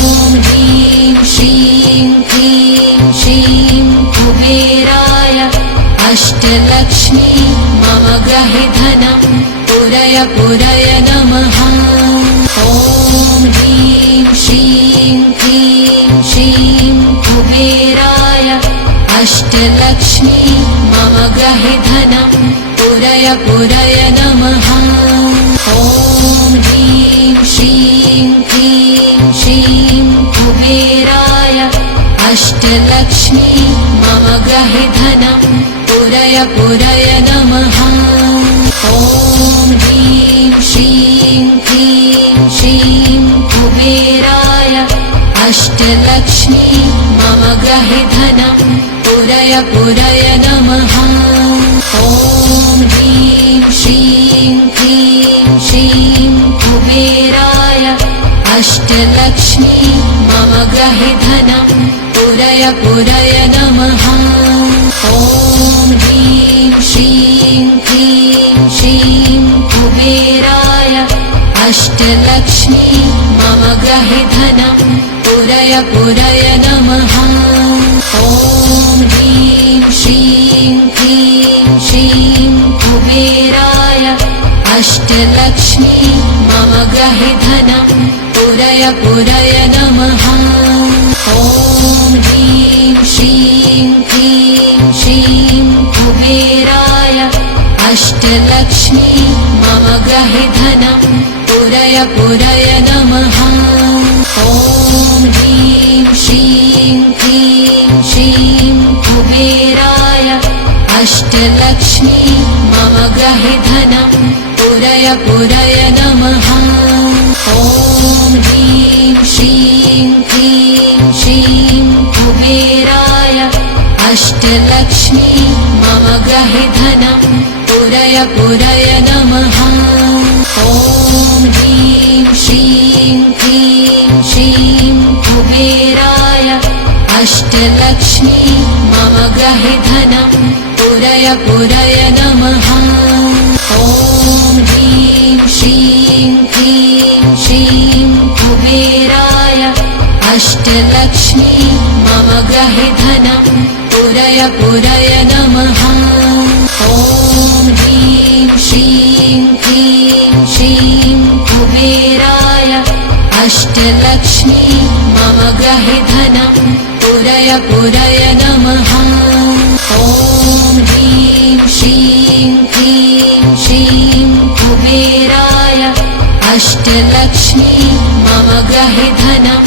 ह्रीं श्रीं क्लीं श्रीं कुबेराय अष्टलक्ष्मी मम गृहे धनं पुरय पुरय नमः। ॐ ह्रीं श्रीं क्लीं श्रीं कुबेराय अष्टलक्ष्मी मम गृहे धनं पुरय पुरय नमः। ॐ ह्रीं श्रीं क्लीं श्रीं कुबेराय अष्टलक्ष्मी मम गृहे धनं पुरय पुरय नमः। ॐ ह्रीं श्रीं क्लीं श्रीं कुबेराय अष्टलक्ष्मी मम गृहे धनं पुरय पुरय नमः। ॐ ह्रीं श्रीं क्लीं श्रीं कुबेराय अष्टलक्ष्मी मम गृहे धनं पुरय पुरय नमः। ॐ ह्रीं श्रीं क्लीं श्रीं कुबेराय अष्टलक्ष्मी मम गृहे धनं पुरय पुरय नमः। ॐ ह्रीं श्रीं क्लीं श्रीं कुबेराय अष्टलक्ष्मी मम गृहे धनं पुरय पुरय नमः। ॐ ह्रीं श्रीं क्लीं श्रीं कुबेराय अष्टलक्ष्मी मम गृहे धनं पुरय पुरय नमः। ॐ ह्रीं श्रीं क्लीं श्रीं कुबेराय अष्टलक्ष्मी मम गृहे धनं पुरय पुरय नमः। ॐ ह्रीं श्रीं क्लीं श्रीं कुबेराय अष्टलक्ष्मी मम गृहे धनं पुरय पुरय नमः। ॐ ह्रीं श्रीं क्लीं श्रीं कुबेराय अष्टलक्ष्मी मम गृहे धनं पुरय पुरय नमः। ॐ ह्रीं श्रीं क्लीं श्रीं कुबेराय अष्टलक्ष्मी मम गृहे धनं पुरय पुरय नमः। ॐ ह्रीं श्रीं क्लीं श्रीं कुबेराय अष्टलक्ष्मी मम गृहे धनं पुरय पुरय नमः। ॐ ह्रीं श्रीं क्लीं श्रीं कुबेराय अष्टलक्ष्मी मम गृहे धनं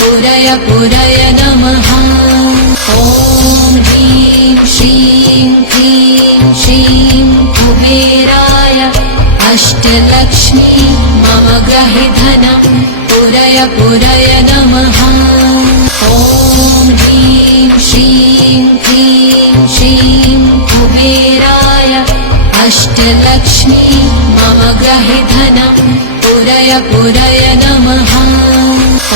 पुरय पुरय नमः। ॐ ह्रीं श्रीं क्लीं श्रीं कुबेराय अष्टलक्ष्मी मम गृहे धनं पुरय पुरय नमः। ॐ ह्रीं श्रीं क्लीं श्रीं कुबेराय अष्टलक्ष्मी मम गृहे धनं पुरय पुरय नमः।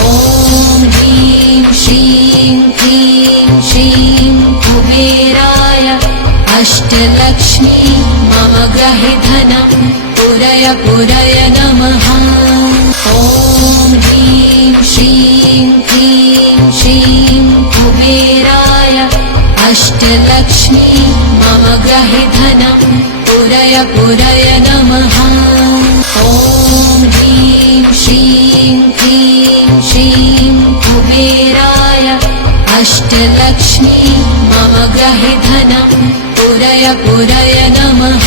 ॐ ह्रीं श्रीं क्लीं श्रीं कुबेराय अष्टलक्ष्मी मम गृहे धनं पुरय पुरय नमः। ॐ ह्रीं श्रीं क्लीं श्रीं कुबेराय अष्टलक्ष्मी मम गृहे धनं पुरय पुरय नमः। ॐ ह्रीं श्रीं क्लीं श्रीं कुबेराय अष्टलक्ष्मी मम गृहे धनं पुरय पुरय नमः।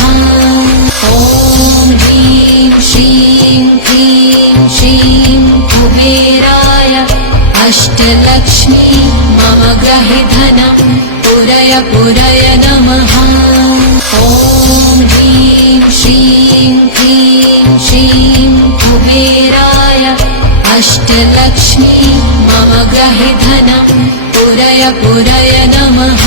ॐ ह्रीं श्रीं क्लीं श्रीं कुबेराय अष्टलक्ष्मी मम गृहे धनं पुरय पुरय नमः। ॐ ह्रीं श्रीं क्लीं श्रीं कुबेराय अष्टलक्ष्मी मम गृहे धनं पुरय पुरय नमः।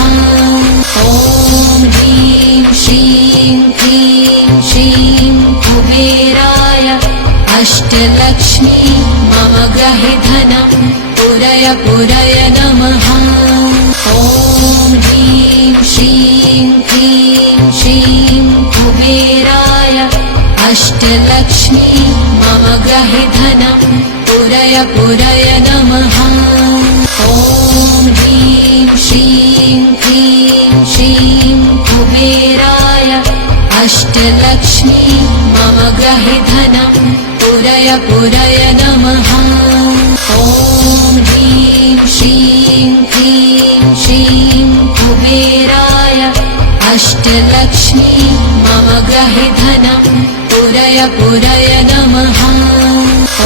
ॐ ह्रीं श्रीं क्लीं श्रीं कुबेराय अष्टलक्ष्मी मम गृहे धनं पुरय पुरय नमः। ॐ ह्रीं श्रीं क्लीं श्रीं कुबेराय अष्टलक्ष्मी मम गृहे धनं पुरय पुरय नमः। ॐ ह्रीं श्रीं क्लीं श्रीं कुबेराय अष्टलक्ष्मी मम गृहे धनं पुरय पुरय नमः। ॐ ह्रीं श्रीं क्लीं श्रीं कुबेराय अष्टलक्ष्मी मम गृहे धनं पुरय पुरय नमः।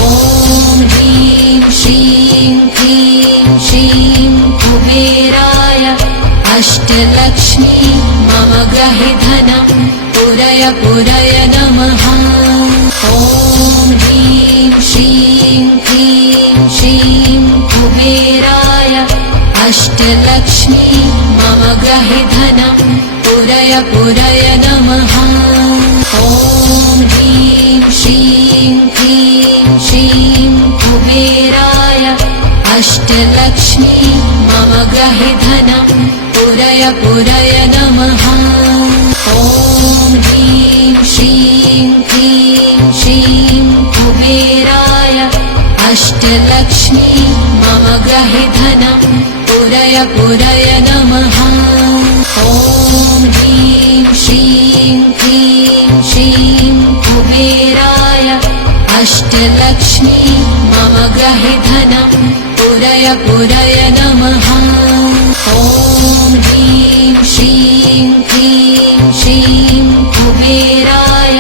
ॐ ह्रीं श्रीं क्लीं श्रीं कुबेराय अष्टलक्ष्मी मम गृहे धनं पुरय पुरय नमः। ॐ ह्रीं श्रीं क्लीं श्रीं कुबेराय अष्टलक्ष्मी मम गृहे धनं पुरय पुरय नमः। ॐ ह्रीं श्रीं क्लीं श्रीं कुबेराय अष्टलक्ष्मी मम गृहे धनं पुरय पुरय नमः। ॐ ह्रीं श्रीं क्लीं श्रीं कुबेराय अष्टलक्ष्मी मम गृहे धनं पुरय पुरय नमः। ॐ ह्रीं श्रीं क्लीं श्रीं कुबेराय अष्टलक्ष्मी मम गृहे धनं पुरय पुरय नमः। ॐ ह्रीं श्रीं क्लीं श्रीं कुबेराय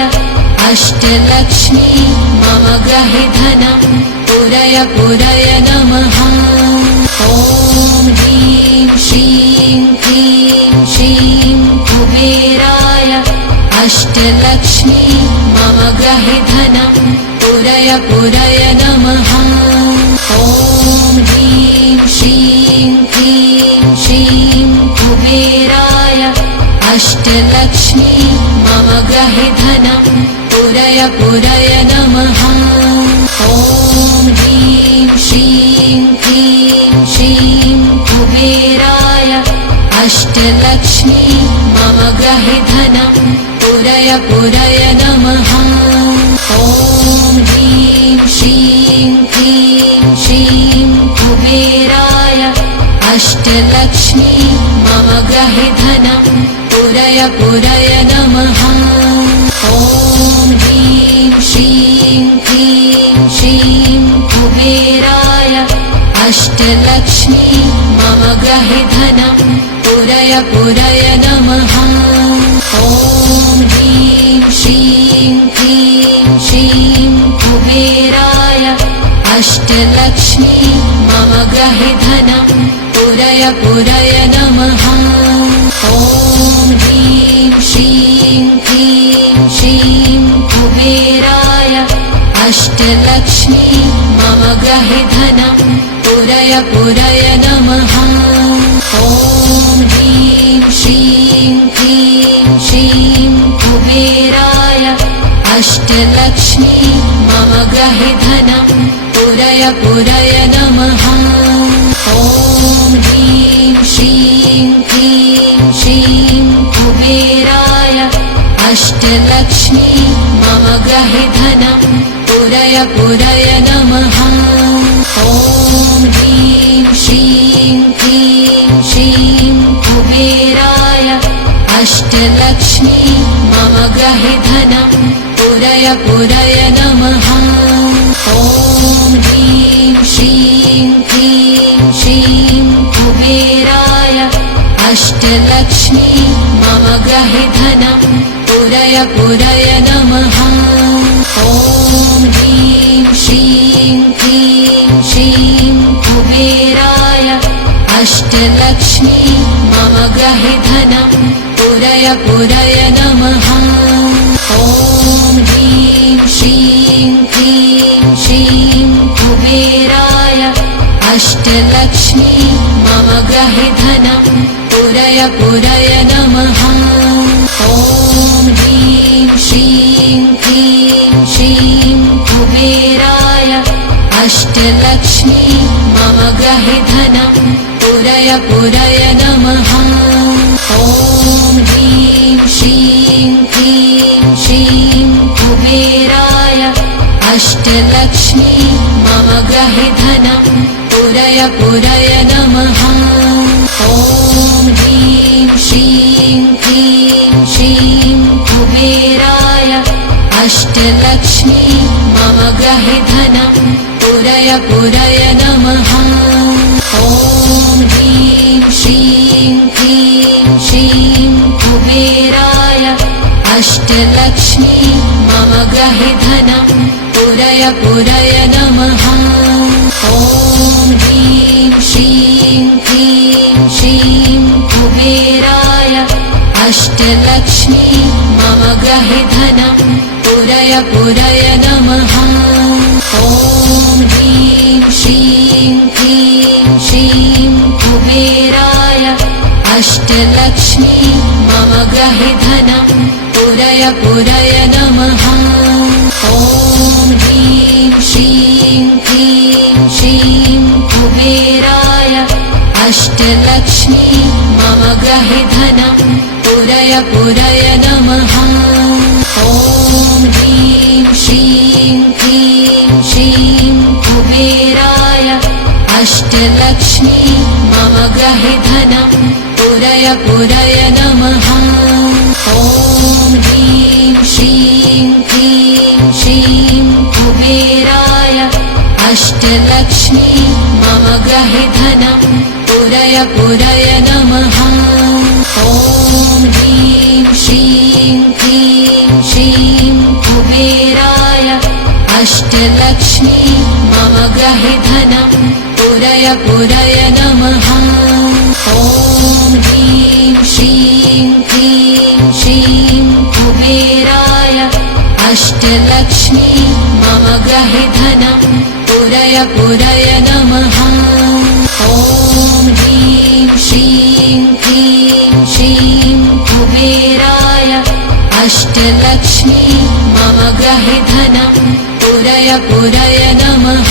अष्टलक्ष्मी मम गृहे धनं पुरय पुरय नमः। ॐ ह्रीं श्रीं क्लीं श्रीं कुबेराय अष्टलक्ष्मी मम गृहे धनं पुरय पुरय नमः। ॐ ह्रीं श्रीं क्लीं श्रीं कुबेराय अष्टलक्ष्मी मम गृहे धनं पुरय पुरय नमः। ॐ ह्रीं श्रीं क्लीं श्रीं कुबेराय अष्टलक्ष्मी मम गृहे धनं पुरय पुरय नमः। ॐ ह्रीं श्रीं क्लीं श्रीं कुबेराय अष्टलक्ष्मी मम गृहे धनं पुरय पुरय नमः। ॐ ह्रीं श्रीं क्लीं श्रीं कुबेराय अष्टलक्ष्मी मम गृहे धनं पुरय पुरय नमः। ॐ ह्रीं श्रीं क्लीं श्रीं कुबेराय अष्टलक्ष्मी मम गृहे धनं पुरय पुरय नमः। ॐ ह्रीं श्रीं क्लीं श्रीं कुबेराय अष्टलक्ष्मी मम गृहे धनं पुरय पुरय नमः। ॐ ह्रीं श्रीं क्लीं श्रीं कुबेराय अष्टलक्ष्मी मम गृहे धनं पुरय पुरय नमः। ॐ ह्रीं श्रीं क्लीं श्रीं कुबेराय अष्टलक्ष्मी मम गृहे धनं पुरय पुरय नमः। ॐ ह्रीं श्रीं क्लीं श्रीं कुबेराय अष्टलक्ष्मी मम गृहे धनं पुरय पुरय नमः। ॐ ह्रीं श्रीं क्लीं श्रीं कुबेराय अष्टलक्ष्मी मम गृहे धनं पुरय पुरय नमः। ॐ ह्रीं श्रीं क्लीं श्रीं कुबेराय अष्टलक्ष्मी मम गृहे धनं पुरय पुरय नमः। ॐ ह्रीं श्रीं क्लीं श्रीं कुबेराय अष्टलक्ष्मी मम गृहे धनं पुरय पुरय नमः। ॐ ह्रीं श्रीं क्लीं श्रीं कुबेराय अष्टलक्ष्मी मम गृहे धनं पुरय पुरय नमः। ॐ ह्रीं श्रीं क्लीं श्रीं कुबेराय अष्टलक्ष्मी मम गृहे धनं पुरय पुरय नमः। ॐ ह्रीं श्रीं क्लीं श्रीं कुबेराय अष्टलक्ष्मी मम गृहे धनं पूरय नमः। ॐ ह्रीं श्रीं क्लीं श्रीं कुबेराय अष्टलक्ष्मी मम गृहे धनं पूरय नमः। ॐ ह्रीं श्रीं क्लीं श्रीं कुबेराय अष्टलक्ष्मी मम गृहे धनं पूरय नमः। ॐ ह्रीं श्रीं क्लीं श्रीं कुबेराय अष्टलक्ष्मी मम गृहे धनं पूरय नमः। ॐ ह्रीं श्रीं क्लीं श्रीं कुबेराय अष्टलक्ष्मी मम गृहे धनं पूरय नमः। ॐ ह्रीं श्रीं क्लीं श्रीं कुबेराय अष्टलक्ष्मी मम गृहे धनं पूरय नमः। ॐ ह्रीं श्रीं क्लीं श्रीं कुबेराय अष्टलक्ष्मी मम गृहे धनं पूरय नमः। ॐ ह्रीं श्रीं क्लीं श्रीं कुबेराय अष्टलक्ष्मी मम गृहे धनं पूरय नमः। ॐ ह्रीं श्रीं क्लीं श्रीं कुबेराय अष्टलक्ष्मी मम गृहे धनं पूरय नमः। ॐ ह्रीं श्रीं क्लीं श्रीं कुबेराय अष्टलक्ष्मी मम गृहे धनं पूरय नमः।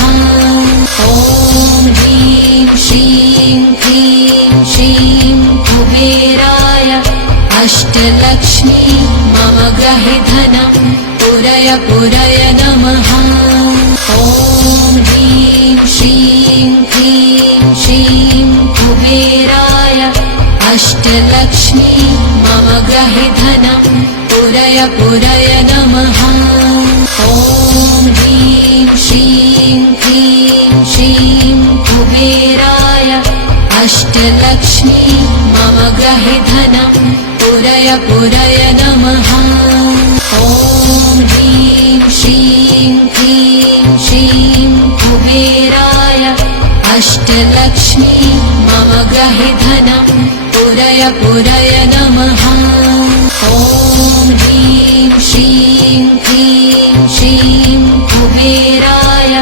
ॐ ह्रीं श्रीं क्लीं श्रीं कुबेराय अष्टलक्ष्मी मम गृहे धनं पूरय नमः। ॐ ह्रीं श्रीं क्लीं श्रीं कुबेराय अष्टलक्ष्मी मम गृहे धनं पूरय नमः। ॐ ह्रीं श्रीं क्लीं श्रीं कुबेराय अष्टलक्ष्मी मम गृहे धनं पूरय नमः। ॐ ह्रीं श्रीं क्लीं श्रीं कुबेराय अष्टलक्ष्मी मम गृहे धनं पूरय नमः। ॐ ह्रीं श्रीं क्लीं श्रीं कुबेराय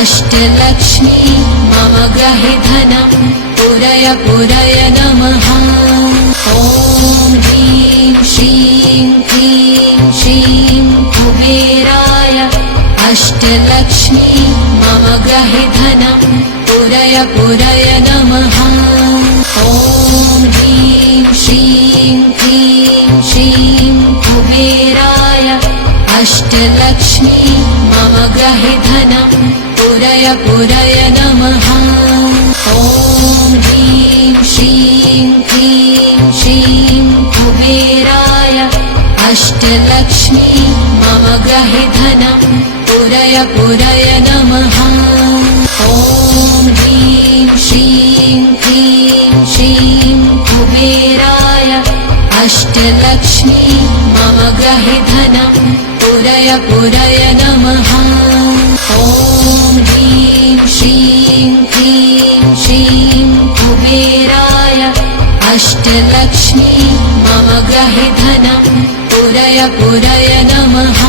अष्टलक्ष्मी मम गृहे धनं पूरय नमः। ॐ ह्रीं श्रीं क्लीं श्रीं कुबेराय अष्टलक्ष्मी मम गृहे धनं पूरय नमः। ॐ ह्रीं श्रीं क्लीं श्रीं कुबेराय अष्टलक्ष्मी मम गृहे धनं पूरय नमः। ॐ ह्रीं श्रीं क्लीं श्रीं कुबेराय अष्टलक्ष्मी मम गृहे धनं पूरय नमः। ॐ ह्रीं श्रीं क्लीं श्रीं कुबेराय अष्टलक्ष्मी मम गृहे धनं पूरय नमः। ॐ ह्रीं श्रीं क्लीं श्रीं कुबेराय अष्टलक्ष्मी मम गृहे धनं पूरय नमः।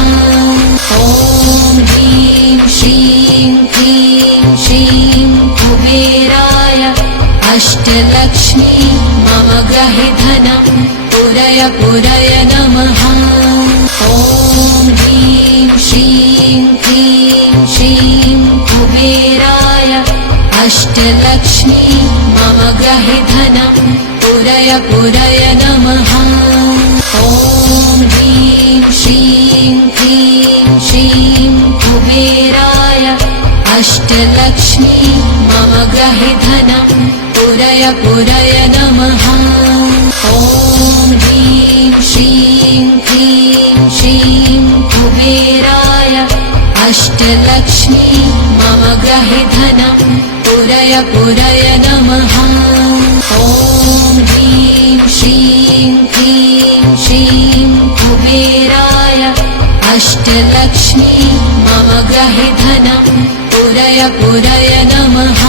ॐ ह्रीं श्रीं क्लीं श्रीं कुबेराय अष्टलक्ष्मी मम गृहे धनं पूरय नमः। ॐ ह्रीं श्रीं क्लीं श्रीं कुबेराय अष्टलक्ष्मी मम गृहे धनं पूरय नमः। ॐ ह्रीं श्रीं क्लीं श्रीं कुबेराय अष्टलक्ष्मी मम गृहे धनं पुरय पुरय नमः। ॐ ह्रीं श्रीं क्लीं श्रीं कुबेराय अष्टलक्ष्मी मम गृहे धनं पुरय पुरय नमः। ॐ ह्रीं श्रीं क्लीं श्रीं कुबेराय अष्टलक्ष्मी मम गृहे धनं पुरय पुरय नमः।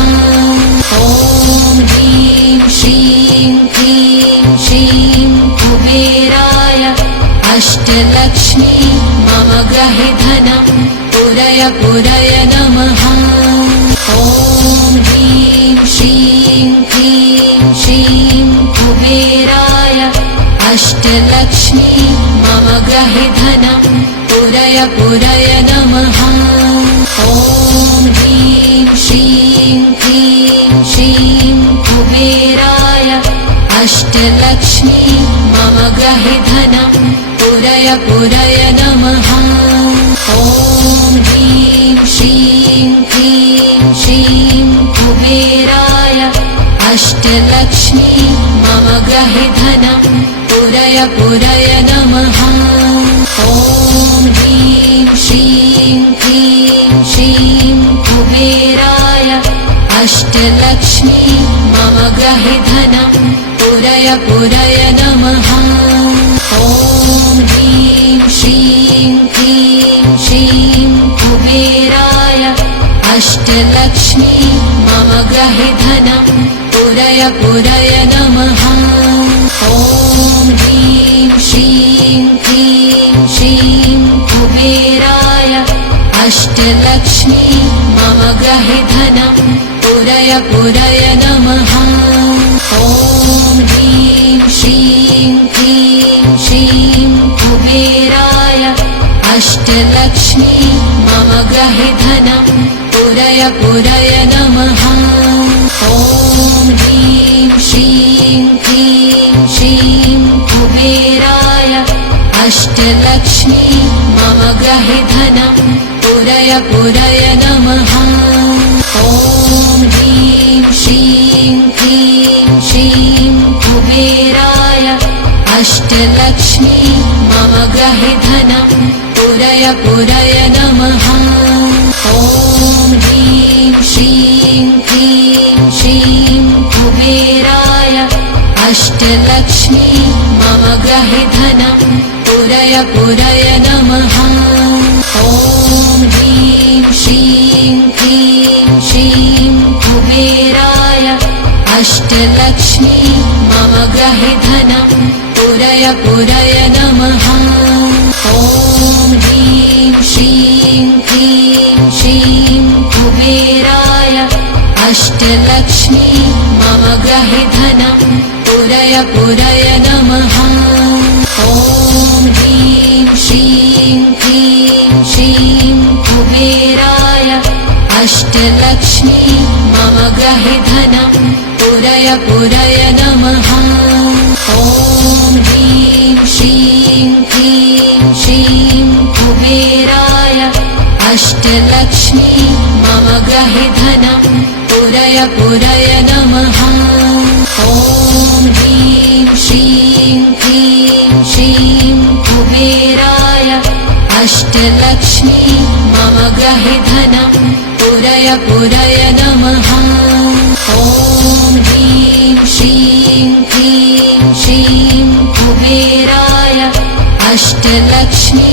ॐ ह्रीं श्रीं क्लीं श्रीं कुबेराय अष्टलक्ष्मी मम गृहे धनं पुरय पुरय नमः। ॐ ह्रीं श्रीं क्लीं श्रीं कुबेराय अष्टलक्ष्मी मम गृहे धनं पुरय पुरय नमः। ॐ ह्रीं श्रीं क्लीं श्रीं कुबेराय अष्टलक्ष्मी मम गृहे धनं पुरय पुरय नमः। ॐ ह्रीं श्रीं क्लीं श्रीं कुबेराय अष्टलक्ष्मी मम गृहे धनं पुरय पुरय नमः। ॐ ह्रीं श्रीं क्लीं श्रीं कुबेराय अष्टलक्ष्मी मम गृहे धनं पुरय पुरय नमः। ॐ ह्रीं श्रीं क्लीं श्रीं कुबेराय अष्टलक्ष्मी मम गृहे धनं पुरय पुरय नमः। ॐ ह्रीं श्रीं क्लीं श्रीं कुबेराय अष्टलक्ष्मी मम गृहे धनं पुरय पुरय नमः। ॐ ह्रीं श्रीं क्लीं श्रीं कुबेराय अष्टलक्ष्मी मम गृहे धनं पुरय पुरय नमः। ॐ ह्रीं श्रीं क्लीं श्रीं कुबेराय अष्टलक्ष्मी मम गृहे धनं पुरय पुरय नमः। ॐ ह्रीं श्रीं क्लीं श्रीं कुबेराय अष्टलक्ष्मी मम गृहे धनं पुरय पुरय नमः। ॐ ह्रीं श्रीं क्लीं श्रीं कुबेराय अष्टलक्ष्मी मम गृहे धनं पुरय पुरय नमः। ॐ ह्रीं श्रीं क्लीं श्रीं कुबेराय अष्टलक्ष्मी मम गृहे धनं पुरय पुरय नमः। ॐ ह्रीं श्रीं क्लीं श्रीं कुबेराय अष्टलक्ष्मी मम गृहे धनं पुरय पुरय नमः। ॐ ह्रीं श्रीं क्लीं श्रीं कुबेराय अष्टलक्ष्मी मम गृहे धनं पुरय पुरय नमः। ॐ ह्रीं श्रीं क्लीं श्रीं कुबेराय अष्टलक्ष्मी मम गृहे धनं पुरय पुरय नमः। ॐ ह्रीं श्रीं क्लीं श्रीं कुबेराय अष्टलक्ष्मी मम गृहे धनं पुरय पुरय नमः। ॐ ह्रीं श्रीं क्लीं श्रीं कुबेराय अष्टलक्ष्मी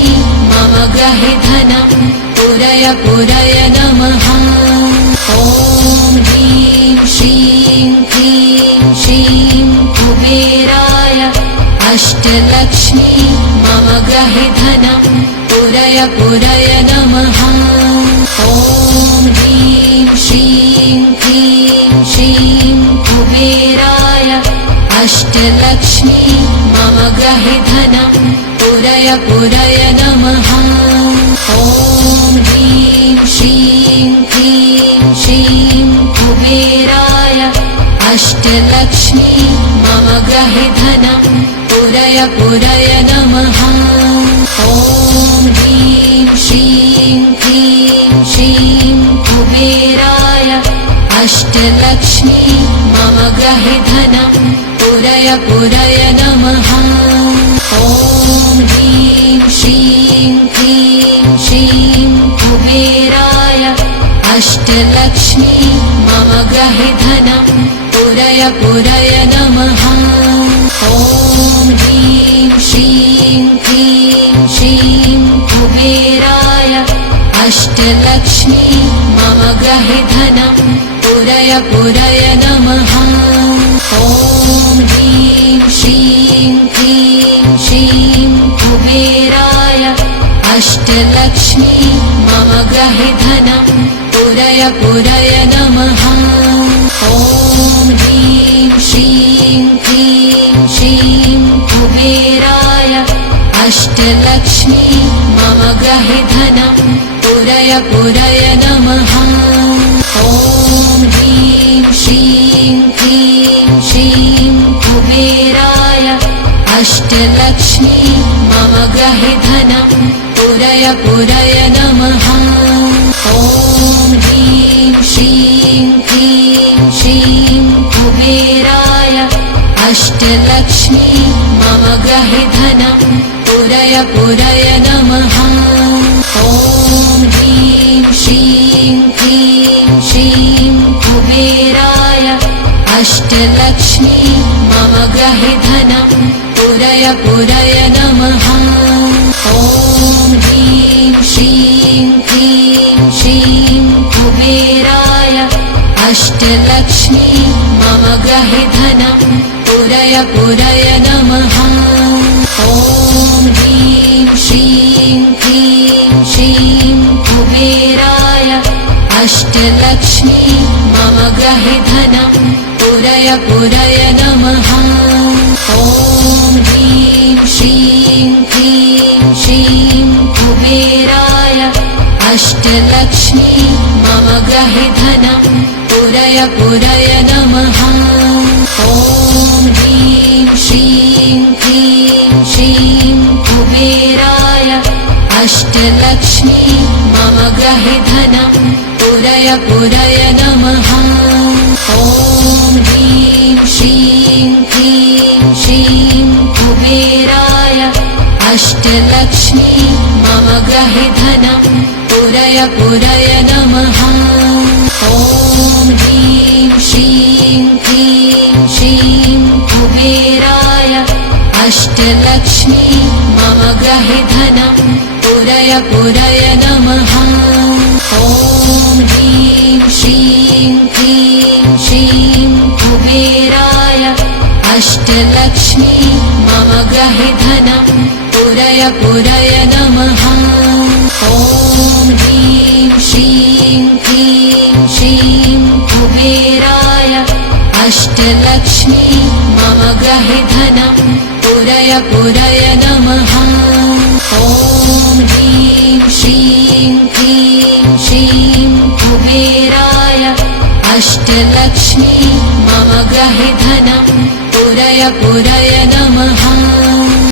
मम गृहे धनं पुरय पुरय नमः। ॐ ह्रीं श्रीं क्लीं श्रीं कुबेराय अष्टलक्ष्मी मम गृहे धनं पुरय पुरय नमः। ॐ ह्रीं श्रीं क्लीं श्रीं कुबेराय अष्टलक्ष्मी मम गृहे धनं पुरय पुरय नमः। ॐ ह्रीं श्रीं क्लीं श्रीं कुबेराय अष्टलक्ष्मी मम गृहे धनं पुरय पुरय नमः। ॐ ह्रीं श्रीं क्लीं श्रीं कुबेराय अष्टलक्ष्मी मम गृहे धनं पुरय पुरय नमः। ॐ ह्रीं श्रीं क्लीं श्रीं कुबेराय अष्टलक्ष्मी मम गृहे धनं पुरय पुरय नमः। ॐ ह्रीं श्रीं क्लीं श्रीं कुबेराय अष्टलक्ष्मी मम गृहे धनं पुरय पुरय नमः। ॐ ह्रीं श्रीं क्लीं श्रीं कुबेराय अष्टलक्ष्मी मम गृहे धनं पुरय पुरय नमः। ॐ ह्रीं श्रीं क्लीं श्रीं कुबेराय अष्टलक्ष्मी मम गृहे धनं पुरय पुरय नमः। ॐ ह्रीं श्रीं क्लीं श्रीं कुबेराय अष्टलक्ष्मी मम गृहे धनं पुरय पुरय नमः। ॐ ह्रीं श्रीं क्लीं श्रीं कुबेराय अष्टलक्ष्मी मम गृहे धनं पुरय पुरय नमः। ॐ ह्रीं श्रीं क्लीं श्रीं कुबेराय अष्टलक्ष्मी मम गृहे धनं पुरय पुरय नमः। ॐ ह्रीं श्रीं क्लीं श्रीं कुबेराय अष्टलक्ष्मी मम गृहे धनं पुरय पुरय नमः। ॐ ह्रीं श्रीं क्लीं श्रीं कुबेराय अष्टलक्ष्मी मम गृहे धनं पुरय पुरय नमः। ॐ ह्रीं श्रीं क्लीं श्रीं कुबेराय अष्टलक्ष्मी मम गृहे धनं पुरय पुरय नमः। ॐ ह्रीं श्रीं क्लीं श्रीं कुबेराय अष्टलक्ष्मी मम गृहे धनं पुरय पुरय नमः। ॐ ह्रीं श्रीं क्लीं श्रीं कुबेराय अष्टलक्ष्मी मम गृहे धनं पुरय पुरय नमः। ॐ ह्रीं श्रीं क्लीं श्रीं कुबेराय अष्टलक्ष्मी मम गृहे धनं पुरय पुरय नमः। ॐ ह्रीं श्रीं क्लीं श्रीं कुबेराय अष्टलक्ष्मी मम गृहे धनं पुरय पुरय नमः। ॐ ह्रीं श्रीं क्लीं श्रीं कुबेराय अष्टलक्ष्मी मम गृहे धनं पुरय पुरय नमः। ॐ ह्रीं श्रीं क्लीं श्रीं कुबेराय अष्टलक्ष्मी मम गृहे धनं पुरय पुरय नमः।